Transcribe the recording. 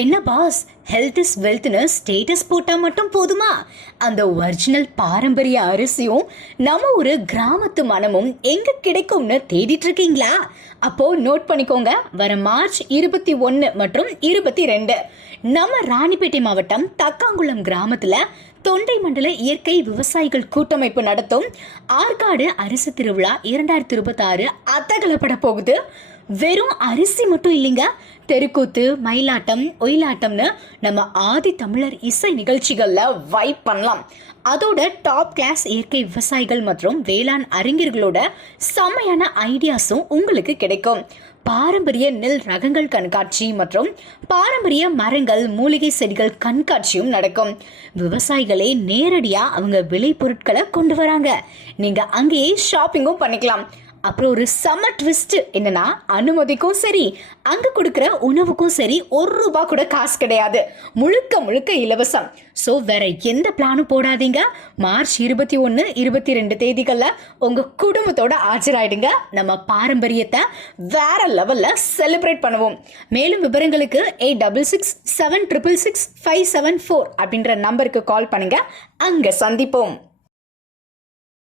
என்ன pass, health is வெல்த்னு status போட்டா மட்டும் போதுமா? அந்த ஒரிஜினல் பாரம்பரிய அரிசியும் நம்ம ஒரு கிராமத்து மனமும் எங்க கிடைக்கும்னு தேடிட்டு இருக்கீங்களா? அப்போ நோட் பண்ணிக்கோங்க, வர மார்ச் 21 மற்றும் 22 நம்ம ராணிப்பேட்டை மாவட்டம் தக்காங்குளம் கிராமத்துல தொண்டை மண்டல இயற்கை விவசாயிகள் கூட்டமைப்பு நடத்தும் ஆற்காடு அரிசி திருவிழா 2026 அத்தகலப்பட போகுது. வெறும் அரிசி மட்டும் இல்லைங்க, தெருக்கூத்து, மயிலாட்டம், ஒயிலாட்டம்னு நம்ம ஆதி தமிழர் இசை நிகழ்ச்சிகள்ல வைப் பண்ணலாம். அதோட டாப் கிளாஸ் இயற்கை விவசாயிகள் மற்றும் வேளாண் அறிஞர்களோட செம்மையான ஐடியாஸும் உங்களுக்கு கிடைக்கும். பாரம்பரிய நெல் ரகங்கள் கண்காட்சி மற்றும் பாரம்பரிய மரங்கள், மூலிகை செடிகள் கண்காட்சியும் நடக்கும். விவசாயிகளே நேரடியா அவங்க விளை பொருட்களை கொண்டு வராங்க. நீங்க அங்கேயே ஷாப்பிங்கும் பண்ணிக்கலாம். அப்புறம் ஒரு செம்ம ட்விஸ்ட் என்னன்னா, அனுமதிக்கும் சரி, அங்க கொடுக்குற உணவுக்கும் சரி ₹1 கூட காசு கிடையாது. முழுக்க முழுக்க இலவசம். ஸோ வேற எந்த பிளானும் போடாதீங்க. மார்ச் 21, 22 தேதிகள்ல உங்க குடும்பத்தோட ஆஜராயிடுங்க. நம்ம பாரம்பரியத்தை வேற லெவல்ல செலிப்ரேட் பண்ணுவோம். மேலும் விவரங்களுக்கு 8667666574 அப்படின்ற நம்பருக்கு கால் பண்ணுங்க. அங்க சந்திப்போம்.